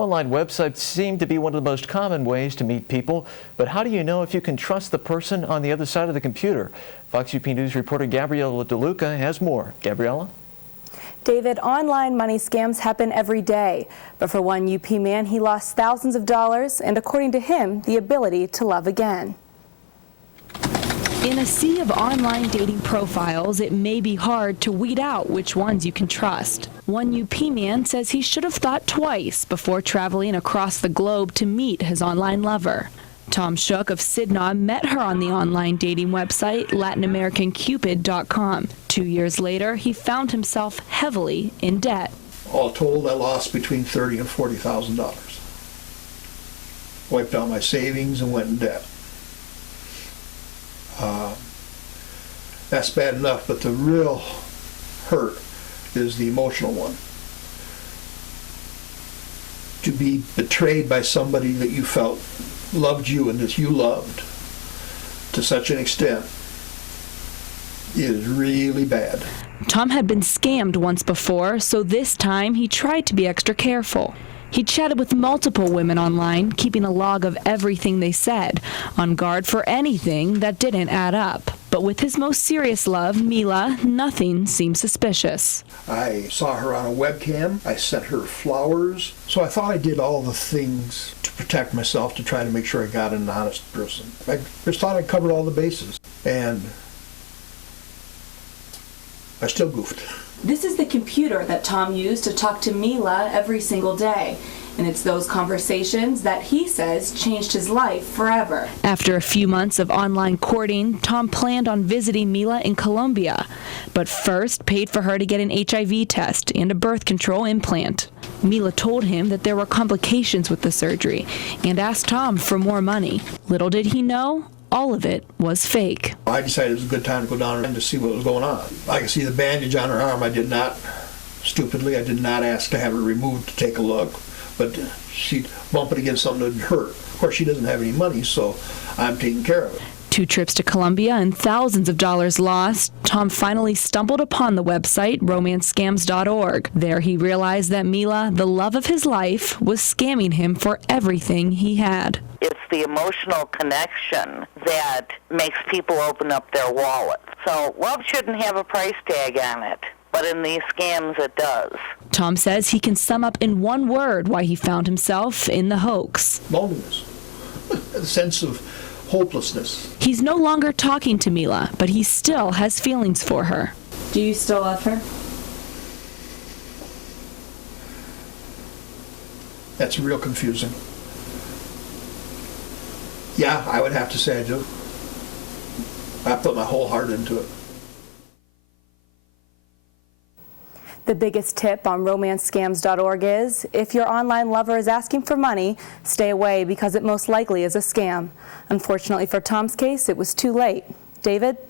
Online websites seem to be one of the most common ways to meet people, but how do you know if you can trust the person on the other side of the computer? Fox UP News reporter Gabriella DeLuca has more. Gabriella? David, online money scams happen every day, but for one UP man, he lost thousands of dollars and, according to him, the ability to love again. In a sea of online dating profiles, it may be hard to weed out which ones you can trust. One UP man says he should have thought twice before traveling across the globe to meet his online lover. Tom Shook of Sidnaw met her on the online dating website LatinAmericanCupid.com. 2 years later, he found himself heavily in debt. All told, I lost between $30,000 and $40,000. Wiped out my savings and went in debt. That's bad enough, but the real hurt is the emotional one. To be betrayed by somebody that you felt loved you and that you loved to such an extent is really bad. Tom had been scammed once before, so this time he tried to be extra careful. He chatted with multiple women online, keeping a log of everything they said, on guard for anything that didn't add up. But with his most serious love, Mila, nothing seemed suspicious. I saw her on a webcam. I sent her flowers. So I thought I did all the things to protect myself, to try to make sure I got an honest person. I just thought I covered all the bases. And I still goofed. This is the computer that Tom used to talk to Mila every single day. And it's those conversations that he says changed his life forever. After a few months of online courting, Tom planned on visiting Mila in Colombia, but first paid for her to get an HIV test and a birth control implant. Mila told him that there were complications with the surgery and asked Tom for more money. Little did he know, all of it was fake. I decided it was a good time to go down and to see what was going on. I could see the bandage on her arm. I did not ask to have it removed to take a look. But she'd bump it against something that would hurt. Of course, she doesn't have any money, so I'm taking care of it. 2 trips to Colombia and thousands of dollars lost, Tom finally stumbled upon the website romancescams.org. There he realized that Mila, the love of his life, was scamming him for everything he had. It's the emotional connection that makes people open up their wallet. So love shouldn't have a price tag on it, but in these scams it does. Tom says he can sum up in one word why he found himself in the hoax. Loneliness, a sense of hopelessness. He's no longer talking to Mila, but he still has feelings for her. Do you still love her? That's real confusing. Yeah, I would have to say I do. I put my whole heart into it. The biggest tip on romancescams.org is, if your online lover is asking for money, stay away because it most likely is a scam. Unfortunately for Tom's case, it was too late. David?